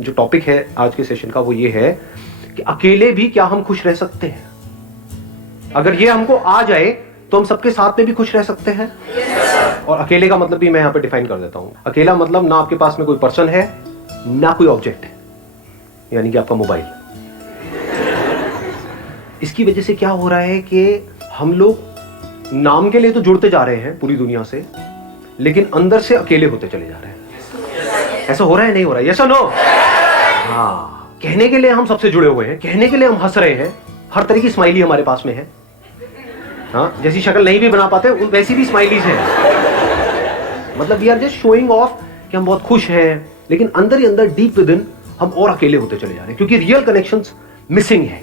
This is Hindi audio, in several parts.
जो टॉपिक है आज के सेशन का वो ये है कि अकेले भी क्या हम खुश रह सकते हैं? अगर ये हमको आ जाए तो हम सबके साथ में भी खुश रह सकते हैं। और अकेले का मतलब भी मैं यहां पे डिफाइन कर देता हूं। अकेला मतलब ना आपके पास में कोई पर्सन है ना कोई ऑब्जेक्ट है, यानी कि आपका मोबाइल। इसकी वजह से क्या हो रहा है कि हम लोग नाम के लिए तो जुड़ते जा रहे हैं पूरी दुनिया से, लेकिन अंदर से अकेले होते चले जा रहे हैं। ऐसा हो रहा है नहीं हो रहा है? यस और नो? हाँ, कहने के लिए हम सबसे जुड़े हुए हैं, कहने के लिए हम हंस रहे हैं, हर तरह की स्माइली हमारे पास में है। हाँ, जैसी शक्ल नहीं भी बना पाते वैसी भी स्माइलीज हैं। मतलब we are just showing off कि हम बहुत खुश हैं, लेकिन अंदर ही अंदर डीप विद इन हम और अकेले होते चले जा रहे हैं, क्योंकि रियल कनेक्शंस मिसिंग है।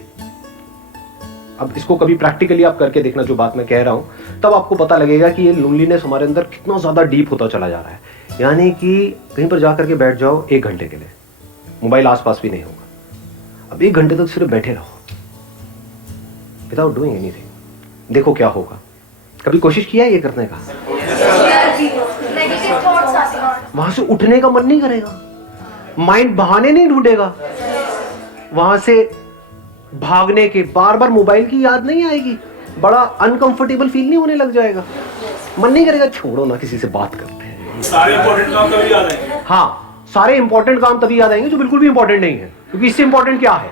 अब इसको कभी प्रैक्टिकली आप करके देखना जो बात मैं कह रहा हूं, तब आपको पता लगेगा कि ये लोनलीनेस हमारे अंदर कितना ज्यादा डीप होता चला जा रहा है। यानी कि कहीं पर जाकर के बैठ जाओ 1 घंटे के लिए, मोबाइल आसपास भी नहीं होगा। अब 1 घंटे तक सिर्फ बैठे रहो विदाउट डूइंग एनीथिंग, देखो क्या होगा। कभी कोशिश किया है ये करने का? वहां से उठने का मन नहीं करेगा, माइंड बहाने नहीं ढूंढेगा, वहां से भागने के बार बार मोबाइल की याद नहीं आएगी, बड़ा अनकंफर्टेबल फील नहीं होने लग जाएगा, मन नहीं करेगा छोड़ो ना किसी से बात करते हैं। सारे इंपॉर्टेंट काम तभी याद आएंगे। हाँ, सारे इंपॉर्टेंट काम तभी याद आएंगे जो बिल्कुल भी इंपॉर्टेंट नहीं है, क्योंकि इससे इंपॉर्टेंट क्या है?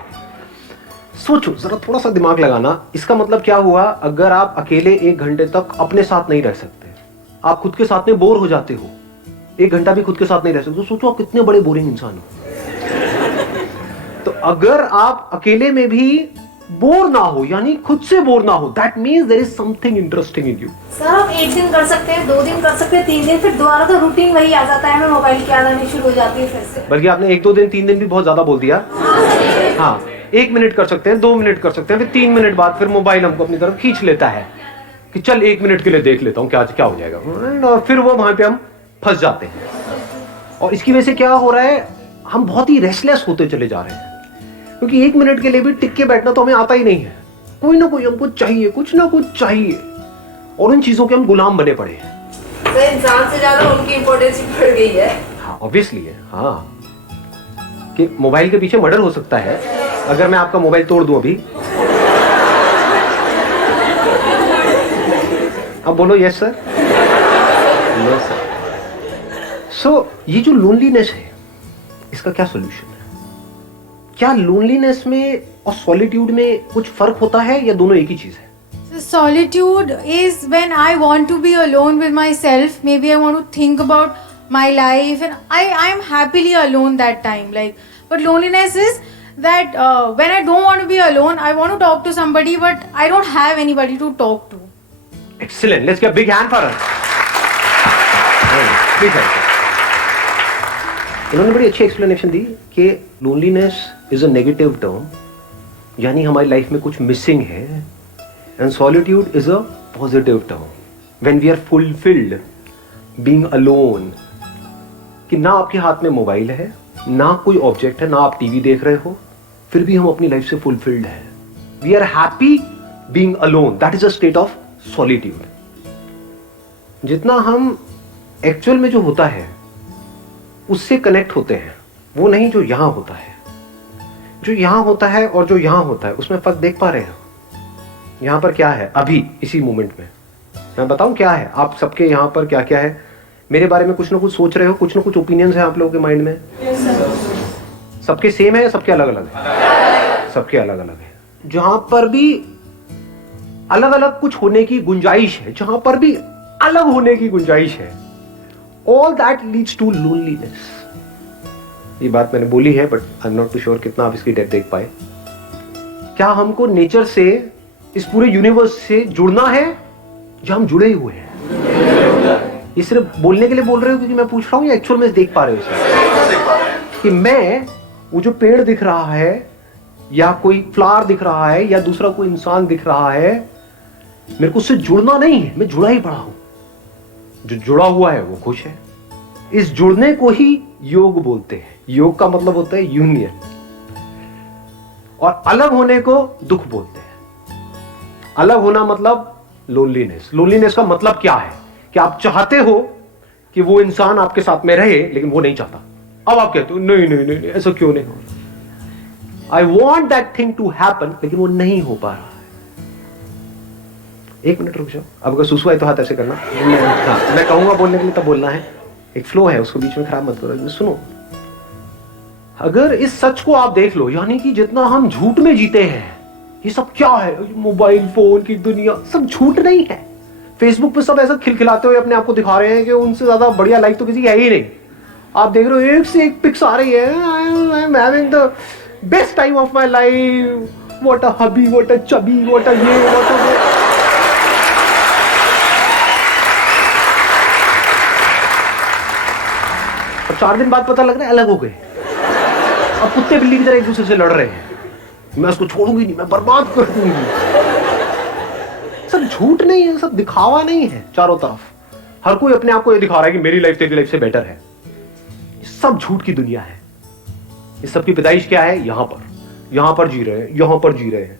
सोचो जरा, थोड़ा सा दिमाग लगाना। इसका मतलब क्या हुआ? अगर आप अकेले 1 घंटे तक अपने साथ नहीं रह सकते, आप खुद के साथ में बोर हो जाते हो, 1 घंटा भी खुद के साथ नहीं रह सकते, तो सोचो आप कितने बड़े बोरिंग इंसान हो। तो अगर आप अकेले में भी बोर ना हो, यानी खुद से बोर ना हो, that means there is something interesting in you. Sir आप 1 दिन कर सकते हैं, 2 दिन कर सकते हैं, 3 दिन, फिर दोबारा तो रूटीन वही आ जाता है, हमें मोबाइल की याद आनी शुरू हो जाती है फिर से। बल्कि आपने 1-2 दिन 3 दिन भी बहुत ज्यादा बोल दिया। हाँ, 1 मिनट कर सकते हैं, 2 मिनट कर सकते हैं, फिर 3 मिनट बाद फिर मोबाइल हमको अपनी तरफ खींच लेता है कि चल 1 मिनट के लिए देख लेता हूँ क्या क्या हो जाएगा, और फिर वो वहां पे हम फंस जाते हैं। और इसकी वजह से क्या हो रहा है? हम बहुत ही रेस्टलेस होते चले जा रहे हैं, क्योंकि 1 मिनट के लिए भी टिक के बैठना तो हमें आता ही नहीं है। कोई ना कोई हमको चाहिए, कुछ ना कुछ चाहिए, और उन चीजों के हम गुलाम बने पड़े हैं। तो इंसान से ज्यादा उनकी इंपॉर्टेंस बढ़ गई है। हाँ, ऑब्वियसली है। हाँ, कि मोबाइल के पीछे मर्डर हो सकता है अगर मैं आपका मोबाइल तोड़ दूं अभी। अब बोलो यस सर, यस सर। सो ये जो लोनलीनेस है, इसका क्या सोल्यूशन है? क्या लोनलीनेस में और सॉलिट्यूड में कुछ फर्क होता है या दोनों एक ही चीज है? So solitude is when I want to be alone with myself. Maybe I want to think about my life, and I am happily alone that time. Like, but loneliness is that when I don't want to be alone, I want to talk to somebody, but I don't have anybody to talk to. Excellent. Let's get a big hand for her. Big hand. इन्होंने बड़ी अच्छी एक्सप्लेनेशन दी कि loneliness is a negative term, यानी हमारी लाइफ में कुछ मिसिंग है, and solitude is a positive term when we are fulfilled being alone. कि ना आपके हाथ में मोबाइल है, ना कोई ऑब्जेक्ट है, ना आप टीवी देख रहे हो, फिर भी हम अपनी लाइफ से फुलफिल्ड है। We are happy being alone, that is a state of solitude. जितना हम एक्चुअल में जो होता है उससे कनेक्ट होते हैं, वो नहीं जो यहां होता है। जो यहां होता है और जो यहां होता है उसमें फर्क देख पा रहे हैं? यहां पर क्या है अभी इसी मोमेंट में? मैं बताऊं क्या है? आप सबके यहां पर क्या क्या है? मेरे बारे में कुछ ना कुछ सोच रहे हो, कुछ ना कुछ ओपिनियंस है आप लोगों के माइंड में। सबके सेम है या सबके अलग अलग है? सबके अलग अलग है। जहां पर भी अलग अलग कुछ होने की गुंजाइश है, जहां पर भी अलग होने की गुंजाइश है, all that leads to loneliness. ये बात मैंने बोली है, but I am not too sure कितना आप इसकी डेप्थ देख पाए। क्या हमको नेचर से, इस पूरे यूनिवर्स से जुड़ना है, जो हम जुड़े हुए हैं? ये सिर्फ बोलने के लिए बोल रहे हो क्योंकि मैं पूछ रहा हूं, या एक्चुअल में देख पा रहे हो इसे? कि मैं वो जो पेड़ दिख रहा है, या कोई फ्लावर दिख रहा है, या दूसरा कोई इंसान दिख रहा है, मेरे को उससे जुड़ना नहीं है, मैं जुड़ा ही पड़ा हूं। जो जुड़ा हुआ है वो खुश है। इस जुड़ने को ही योग बोलते हैं। योग का मतलब होता है यूनियन, और अलग होने को दुख बोलते हैं। अलग होना मतलब लोनलीनेस। लोनलीनेस का मतलब क्या है? कि आप चाहते हो कि वो इंसान आपके साथ में रहे, लेकिन वो नहीं चाहता। अब आप कहते हो नहीं नहीं नहीं, नहीं ऐसा क्यों नहीं हो रहा। I want that thing to happen, लेकिन वो नहीं हो पा रहा है। एक मिनट रुक जाओ, अब अगर सुसु आए तो हाथ ऐसे करना। मैं कहूंगा बोलने के लिए तब बोलना है, एक फ्लो है उसको बीच में खराब मत करो। सुनो, अगर इस सच को आप देख लो, यानी कि जितना हम झूठ में जीते हैं, ये सब क्या है, मोबाइल फोन की दुनिया, सब झूठ नहीं है। फेसबुक पे सब ऐसा खिलखिलाते हुए अपने आप को दिखा रहे हैं कि उनसे ज्यादा बढ़िया लाइफ तो किसी की है ही नहीं। आप देख रहे हो एक से एक पिक्स आ रही है, I am having the best time of my life, what a hubby, what a chubby, what a ये, व्हाट अ वो। और 4 दिन बाद पता लग रहा है अलग हो गए। अब कुत्ते बिल्ली की तरह एक दूसरे से लड़ रहे हैं, मैं उसको छोड़ूंगी नहीं, मैं बर्बाद कर दूंगी। सब झूठ नहीं है, सब दिखावा नहीं है। चारों तरफ हर कोई अपने आप को ये दिखा रहा है कि मेरी लाइफ तेरी लाइफ से बेटर है। ये सब झूठ की दुनिया है। इस सब की पैदाइश क्या है? यहां पर जी रहे हैं, यहां पर जी रहे हैं,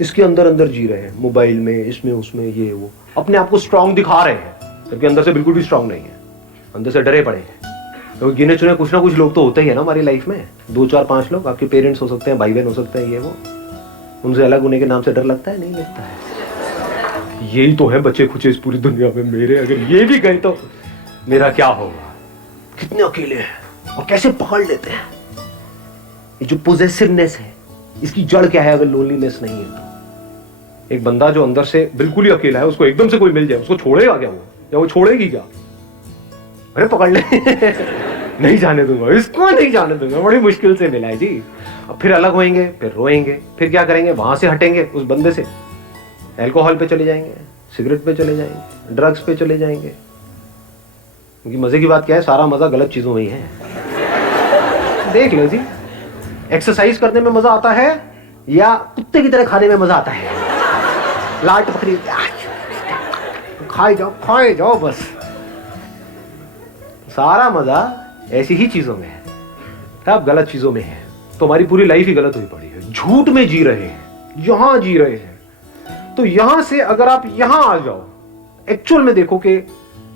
इसके अंदर अंदर जी रहे हैं, मोबाइल में, इसमें उसमें, ये वो, अपने आप को स्ट्रांग दिखा रहे हैं, जबकि अंदर से बिल्कुल भी स्ट्रांग नहीं है, अंदर से डरे पड़े हैं। तो गिने चुने कुछ ना कुछ लोग तो होते ही है ना हमारी लाइफ में, 2 4 5 लोग। आपके पेरेंट्स हो सकते हैं, भाई बहन हो सकते हैं, ये वो, उनसे अलग होने के नाम से डर लगता है? नहीं लगता है। यही तो है बच्चे खुचे इस पूरी दुनिया में मेरे, अगर ये भी गए तो मेरा क्या होगा। कितने अकेले हैं और कैसे पकड़ लेते हैं। ये जो पोजेसिवनेस है, इसकी जड़ क्या है? अगर लोनलीनेस नहीं है तो एक बंदा जो अंदर से बिल्कुल ही अकेला है, उसको एकदम से कोई मिल जाए, उसको छोड़ेगा क्या वो, या वो छोड़ेगी क्या? अरे पकड़ ले नहीं जाने दूंगा इसको, नहीं जाने दूंगा, बड़ी मुश्किल से मिला है जी। अब फिर अलग होएंगे, फिर रोएंगे, फिर क्या करेंगे? वहां से हटेंगे उस बंदे से, अल्कोहल पे चले जाएंगे, सिगरेट पे चले जाएंगे, ड्रग्स पे चले जाएंगे। क्योंकि मजे की बात क्या है, सारा मजा गलत चीजों में ही है। देख लो जी, एक्सरसाइज करने में मजा आता है या कुत्ते की तरह खाने में मजा आता है? लाट पकड़ी खाए जाओ बस। सारा मजा ऐसी ही चीजों में है, अब गलत चीजों में है। तो हमारी पूरी लाइफ ही गलत हुई पड़ी है, झूठ में जी रहे हैं, यहां जी रहे हैं। तो यहां से अगर आप यहां आ जाओ, एक्चुअल में देखो कि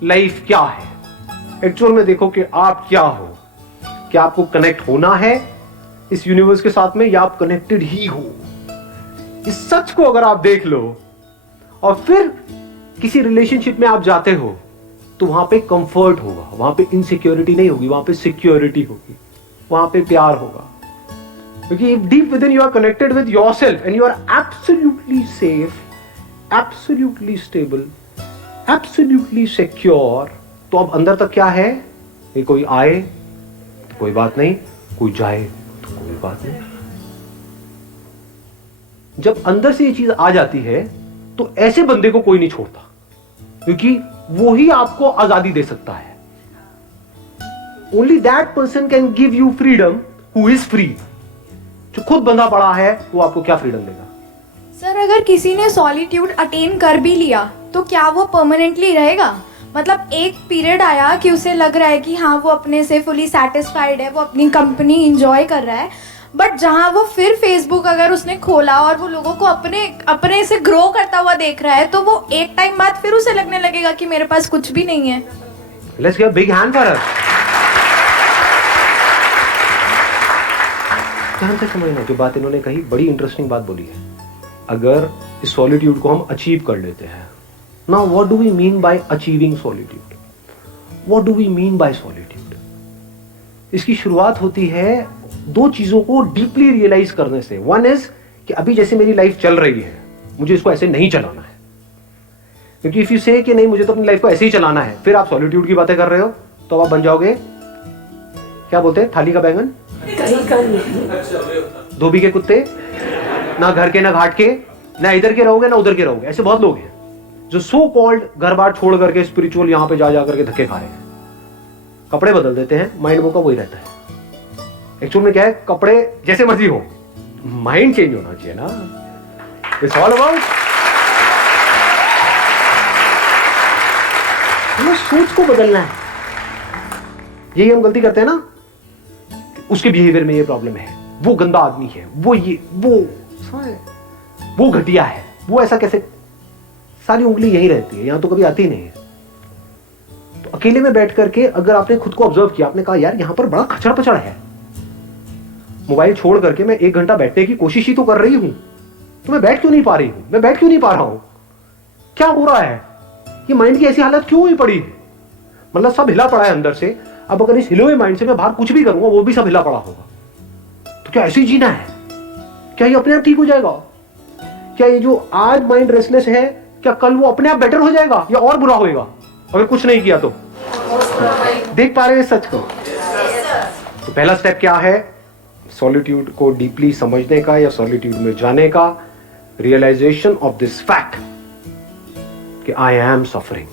लाइफ क्या है, एक्चुअल में देखो कि आप क्या हो, क्या आपको कनेक्ट होना है इस यूनिवर्स के साथ में, या आप कनेक्टेड ही हो। इस सच को अगर आप देख लो और फिर किसी रिलेशनशिप में आप जाते हो, तो वहां पे कंफर्ट होगा, वहां पे इनसिक्योरिटी नहीं होगी, वहां पे सिक्योरिटी होगी, वहां पे प्यार होगा। क्योंकि deep within you are connected with yourself and you are absolutely safe, absolutely stable, absolutely secure. तो अब अंदर तक क्या है? कि कोई आए तो कोई बात नहीं, कोई जाए तो कोई बात नहीं। जब अंदर से ये चीज आ जाती है तो ऐसे बंदे को कोई नहीं छोड़ता, क्योंकि वो ही आपको आजादी दे सकता है। Only that person can give you freedom who is free. जो खुद बंधा पड़ा है वो आपको क्या फ्रीडम देगा? सर, अगर किसी ने सॉलिट्यूड अटेन कर भी लिया तो क्या वो परमानेंटली रहेगा? मतलब एक पीरियड आया कि उसे लग रहा है कि हाँ वो अपने से फुली सेटिस्फाइड है, वो अपनी कंपनी इंजॉय कर रहा है, बट जहाँ वो फिर फेसबुक अगर उसने खोला और वो लोगों को अपने से ग्रो करता हुआ देख रहा है, तो वो एक टाइम बाद फिर उसे लगने लगेगा कि मेरे पास कुछ भी नहीं है। Let's give a big hand for her. ध्यान से समझना, जो बात इन्होंने कही बड़ी इंटरेस्टिंग बात बोली है। अगर इस सॉलिट्यूड को हम अचीव कर लेते हैं, now what do we mean by achieving solitude? What do we mean by solitude? इसकी शुरुआत होती है 2 चीजों को डीपली रियलाइज करने से। वन इज कि अभी जैसे मेरी लाइफ चल रही है, मुझे इसको ऐसे नहीं चलाना है। क्योंकि इफ यू से कि नहीं मुझे तो अपनी लाइफ को ऐसे ही चलाना है, फिर आप सॉलिट्यूड की बातें कर रहे हो, तो आप बन जाओगे, क्या बोलते हैं, थाली का बैंगन, धोबी के कुत्ते, ना घर के ना घाट के, ना इधर के रहोगे ना उधर के रहोगे। ऐसे बहुत लोग हैं जो सो कॉल्ड घर बार छोड़ करके स्पिरिचुअल यहां पे जा करके धक्के खा रहे हैं। कपड़े बदल देते हैं, माइंड वो का वही रहता है। एक्चुअल में क्या है, कपड़े जैसे मर्जी हो, माइंड चेंज होना चाहिए ना। इट्स ऑल अबाउट सोच को बदलना है। यही हम गलती करते हैं ना, उसके बिहेवियर में ये प्रॉब्लम है, वो गंदा आदमी है, वो घटिया है, वो ऐसा कैसे, सारी उंगली यही रहती है, यहां तो कभी आती नहीं है। तो अकेले में बैठ करके अगर आपने खुद को ऑब्जर्व किया, आपने कहा यार यहां पर बड़ा खचड़ पचड़ है, मोबाइल छोड़ करके मैं 1 घंटा बैठने की कोशिश ही तो कर रही हूं, तो मैं बैठ क्यों नहीं पा रही हूं, मैं बैठ क्यों नहीं पा रहा हूं, क्या हो रहा है, ये माइंड की ऐसी हालत क्यों हुई पड़ी है? मतलब सब हिला पड़ा है अंदर से। अब अगर इस हिले हुए माइंड से मैं बाहर कुछ भी करूंगा वो भी सब हिला पड़ा होगा। तो क्या ऐसे ही जीना है? क्या ये अपने आप ठीक हो जाएगा? क्या ये जो आज माइंड रेस्टलेस है, क्या कल वो अपने आप बेटर हो जाएगा या और बुरा होएगा अगर कुछ नहीं किया तो? देख पा रहे हैं सच को? तो पहला स्टेप क्या है? सॉलिट्यूड को डीपली समझने का या सॉलिट्यूड में जाने का, रियलाइजेशन ऑफ दिस फैक्ट कि आई एम सफरिंग।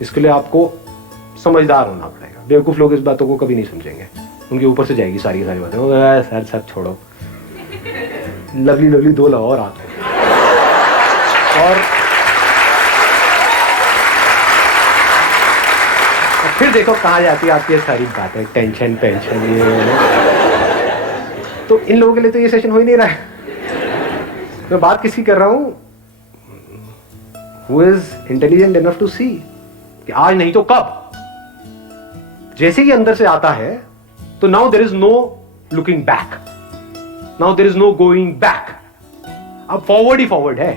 इसके लिए आपको समझदार होना पड़ेगा। बेवकूफ लोग इस बातों को कभी नहीं समझेंगे, उनके ऊपर से जाएगी सारी बातें। सर सब छोड़ो, लवली लवली 2 लगाओ रात में, और फिर देखो कहाँ जाती है आपकी ये सारी बातें, टेंशन पेंशन ये। तो इन लोगों के लिए तो ये सेशन हो ही नहीं रहा है। मैं बात किसकी कर रहा हूं? Who is intelligent enough to see कि आज नहीं तो कब। जैसे ही अंदर से आता है तो now there is no looking back, now there is no going back, अब फॉरवर्ड ही फॉरवर्ड है।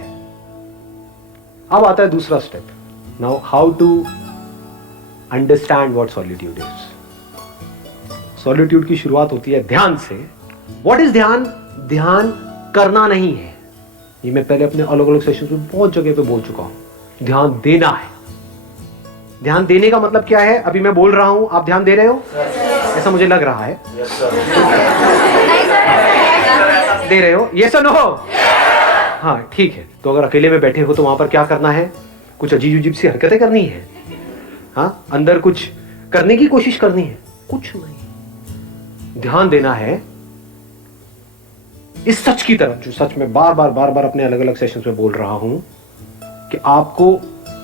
अब आता है दूसरा step, now how to understand what solitude is. Solitude की शुरुआत होती है ध्यान से। व्हाट इज ध्यान? ध्यान करना नहीं है, ये मैं पहले अपने अलग अलग सेशंस में बहुत जगह पे बोल चुका हूं। ध्यान देना है। ध्यान देने का मतलब क्या है? अभी मैं बोल रहा हूं, आप ध्यान दे रहे हो? ऐसा मुझे लग रहा है। दे रहे हो? यस और नो? हाँ ठीक है। तो अगर अकेले में बैठे हो तो वहां पर क्या करना है? कुछ अजीब अजीब सी हरकतें करनी है, हाँ, अंदर कुछ करने की कोशिश करनी है? कुछ नहीं। ध्यान देना है इस सच की तरफ, जो सच में बार बार अपने अलग अलग सेशंस में बोल रहा हूं कि आपको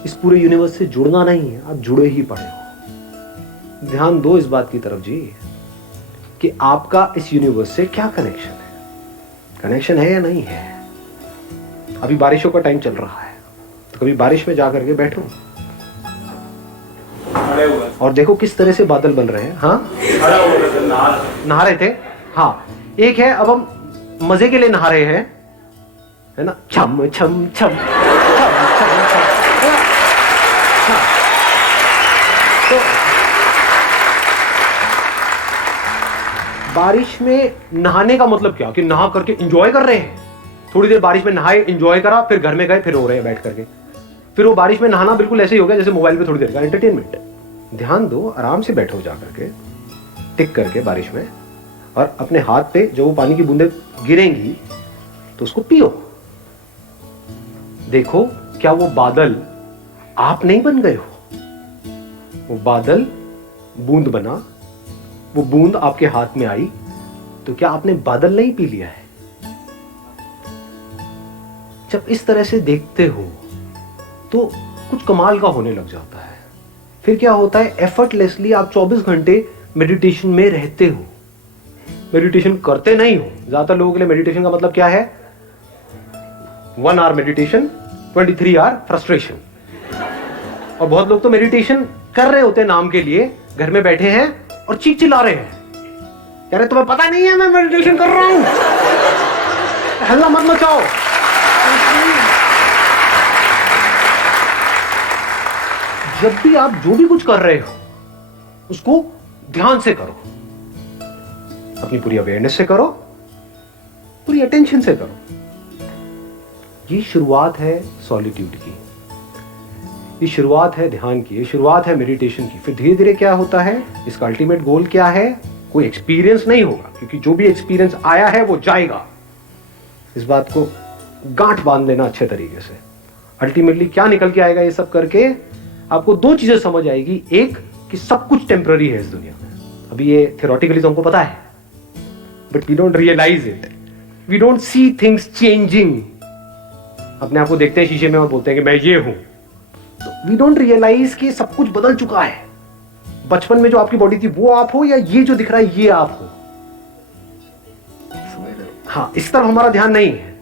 इस पूरे यूनिवर्स से जुड़ना नहीं है, आप जुड़े ही पड़े हो। ध्यान दो इस बात की तरफ जी कि आपका इस यूनिवर्स से क्या कनेक्शन है, कनेक्शन है या नहीं है। अभी बारिशों का टाइम चल रहा है, तो कभी बारिश में जाकर के बैठो और देखो किस तरह से बादल बन रहे हैं। हाँ, नहा रहे थे। हाँ, एक है अब हम मजे के लिए नहा रहे हैं, है ना, छम छम छम छम छम छम। हाँ। तो बारिश में नहाने का मतलब क्या कि नहा करके एंजॉय कर रहे हैं। थोड़ी देर बारिश में नहाए, एंजॉय करा, फिर घर में गए, फिर रो रहे हैं बैठ करके। फिर वो बारिश में नहाना बिल्कुल ऐसे ही हो गया जैसे मोबाइल पे थोड़ी देर का एंटरटेनमेंट। ध्यान दो, आराम से बैठो जाकर के, टिक करके बारिश में, और अपने हाथ पे जो वो पानी की बूंदें गिरेंगी तो उसको पियो। देखो क्या वो बादल आप नहीं बन गए हो, वो बादल बूंद बना, वो बूंद आपके हाथ में आई, तो क्या आपने बादल नहीं पी लिया है? जब इस तरह से देखते हो तो कुछ कमाल का होने लग जाता है। फिर क्या होता है, एफर्टलेसली आप 24 घंटे मेडिटेशन में रहते हो। मेडिटेशन करते नहीं हो। ज्यादातर लोगों के लिए मेडिटेशन का मतलब क्या है? 1 आवर मेडिटेशन, 23 आवर फ्रस्ट्रेशन। और बहुत लोग तो मेडिटेशन कर रहे होते हैं नाम के लिए, घर में बैठे हैं और चीख चिल्ला रहे हैं, कह रहे तुम्हें पता नहीं है मैं मेडिटेशन कर रहा हूं, हल्ला मत मचाओ। जब भी आप जो भी कुछ कर रहे हो उसको ध्यान से करो, अपनी पूरी अवेयरनेस से करो, पूरी अटेंशन से करो। ये शुरुआत है सॉलिट्यूड की, ये शुरुआत है ध्यान की, ये शुरुआत है मेडिटेशन की। फिर धीरे धीरे क्या होता है, इसका अल्टीमेट गोल क्या है? कोई एक्सपीरियंस नहीं होगा, क्योंकि जो भी एक्सपीरियंस आया है वो जाएगा। इस बात को गांठ बांध लेना अच्छे तरीके से। अल्टीमेटली क्या निकल के आएगा ये सब करके? आपको 2 चीजें समझ आएगी। एक कि सब कुछ टेम्पररी है इस दुनिया में। अभी ये थियोरेटिकली तो हमको पता है, but we don't realise it, we don't see things changing. अपने आप को देखते हैं शीशे में और बोलते हैं कि मैं ये हूं, तो वी डोंट रियलाइज कि सब कुछ बदल चुका है। बचपन में जो आपकी बॉडी थी वो आप हो, या ये जो दिख रहा है ये आप हो। हाँ, इस तरफ हमारा ध्यान नहीं है।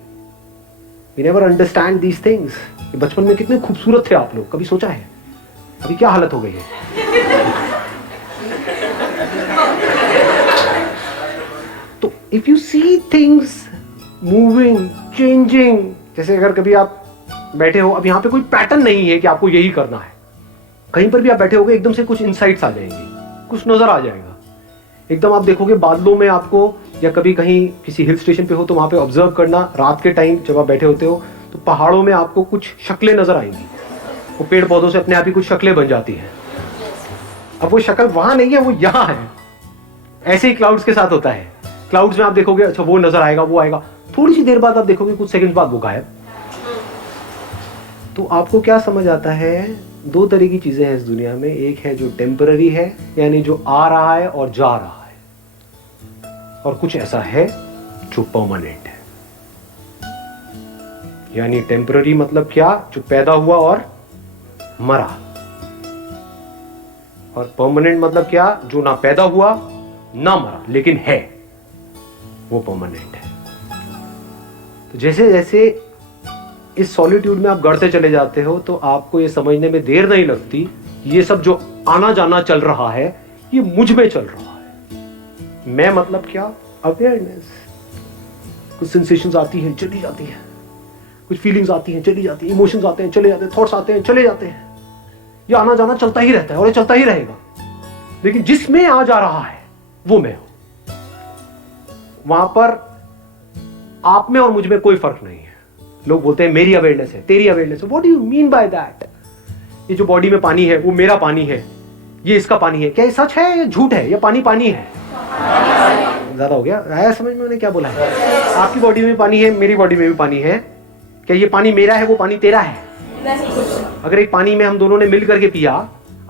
We never understand these things. बचपन में कितने खूबसूरत थे आप लोग, कभी सोचा है अभी क्या हालत हो गई है? तो if you see things moving changing, जैसे अगर कभी आप बैठे हो, अब यहाँ पे कोई पैटर्न नहीं है कि आपको यही करना है, कहीं पर भी आप बैठे होगे एकदम से कुछ इंसाइट्स आ जाएंगे, कुछ नजर आ जाएगा एकदम। आप देखोगे बादलों में आपको, या कभी कहीं किसी हिल स्टेशन पे हो तो वहां पे ऑब्जर्व करना, रात के टाइम जब आप बैठे होते हो तो पहाड़ों में आपको कुछ शक्लें नजर आएंगी, वो पेड़ पौधों से अपने आप ही कुछ शक्लें बन जाती हैं। अब वो शक्ल वहां नहीं है, वो यहाँ है। ऐसे ही क्लाउड्स के साथ होता है, क्लाउड्स में आप देखोगे अच्छा वो नजर आएगा, वो आएगा, थोड़ी सी देर बाद आप देखोगे कुछ सेकंड बाद वो गायब। तो आपको क्या समझ आता है, दो तरह की चीजें हैं इस दुनिया में, एक है जो टेम्पररी है, यानी जो आ रहा है और जा रहा है, और कुछ ऐसा है जो परमानेंट है। यानी टेम्पररी मतलब क्या, जो पैदा हुआ और मरा, और परमानेंट मतलब क्या, जो ना पैदा हुआ ना मरा लेकिन है, वो परमानेंट है। तो जैसे जैसे इस सॉलिट्यूड में आप गढ़ते चले जाते हो तो आपको ये समझने में देर नहीं लगती, ये सब जो आना जाना चल रहा है ये मुझ में चल रहा है। मैं मतलब क्या, अवेयरनेस। कुछ सेंसेशंस आती हैं चली जाती हैं, कुछ फीलिंग्स आती हैं चली जाती हैं, इमोशंस आते हैं चले जाते हैं, थॉट्स आते हैं चले जाते हैं, ये आना जाना चलता ही रहता है और ये चलता ही रहेगा। लेकिन जिसमें आ जा रहा है वो मैं हूं। वहां पर आप में और मुझ में कोई फर्क नहीं है। लोग बोलते हैं मेरी अवेयरनेस है, तेरी अवेयरनेस है। What do you mean by that? ये जो बॉडी में पानी है वो मेरा पानी है, ये इसका पानी है। क्या ये सच है या झूठ है? ये पानी पानी है। ज्यादा हो गया, आया समझ में मैंने क्या बोला है? आपकी बॉडी में भी पानी है, मेरी बॉडी में भी पानी है। क्या ये पानी मेरा है, वो पानी तेरा है? अगर एक पानी में हम दोनों ने मिल करके पिया,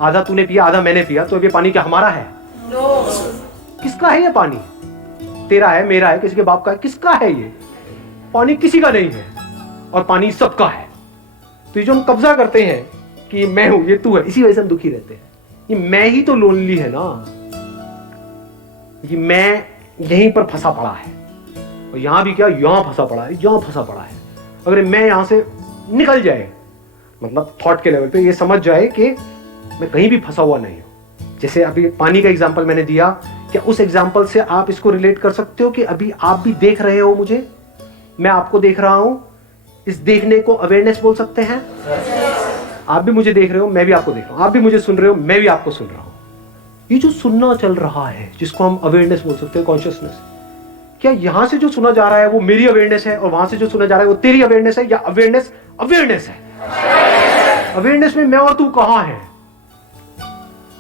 आधा तूने पिया आधा मैंने पिया, तो अब ये पानी क्या हमारा है? किसका है ये पानी? तेरा है, मेरा है, किसी के बाप का है? किसका है ये पानी? किसी का नहीं है, और पानी सबका है। तो ये जो हम कब्जा करते हैं कि मैं हूं, ये तू है, इसी वजह से हम दुखी रहते हैं। ये मैं ही तो लोनली है ना, ये मैं यहीं पर फंसा पड़ा है, और यहां भी क्या, यहां फंसा पड़ा है, यहां फंसा पड़ा है। अगर मैं यहां से निकल जाए, मतलब थॉट के लेवल पे ये समझ जाए कि मैं कहीं भी फंसा हुआ नहीं हूं। जैसे अभी पानी का एग्जांपल मैंने दिया, क्या उस एग्जांपल से आप इसको रिलेट कर सकते हो कि अभी आप भी देख रहे हो मुझे, मैं आपको देख रहा हूं? इस देखने को अवेयरनेस बोल सकते हैं। आप भी मुझे देख रहे हो, मैं भी आपको देख रहा हूं, आप भी मुझे सुन रहे हो, मैं भी आपको सुन रहा हूं। ये जो सुनना चल रहा है, जिसको हम अवेयरनेस बोल सकते हैं, कॉन्शियसनेस, क्या यहां से जो सुना जा रहा है वो मेरी अवेयरनेस है, और वहां से जो सुना जा रहा है वो तेरी अवेयरनेस है, या अवेयरनेस अवेयरनेस है? अवेयरनेस में मैं और तू कहां है?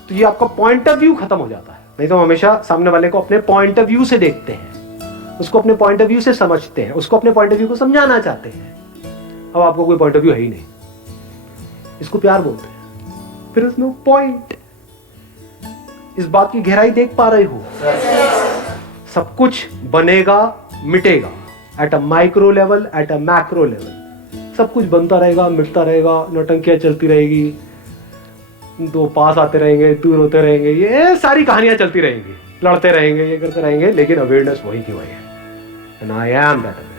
तो ये आपका पॉइंट ऑफ व्यू खत्म हो जाता है। नहीं तो हम हमेशा सामने वाले को अपने पॉइंट ऑफ व्यू से देखते हैं, उसको अपने पॉइंट ऑफ व्यू से समझते हैं, उसको अपने पॉइंट ऑफ व्यू को समझाना चाहते हैं। अब आपको कोई पॉइंट ऑफ व्यू है ही नहीं, इसको प्यार बोलते हैं। फिर उसमें पॉइंट, इस बात की गहराई देख पा रहे हो? सब कुछ बनेगा मिटेगा, at a micro level, at a macro level. सब कुछ बनता रहेगा, मिटता रहेगा, नौटंकियां चलती रहेगी, दो पास आते रहेंगे, दूर होते रहेंगे, ये सारी कहानियां चलती रहेंगी, लड़ते रहेंगे, ये करते रहेंगे, लेकिन अवेयरनेस वही की वही है। And I am that awareness.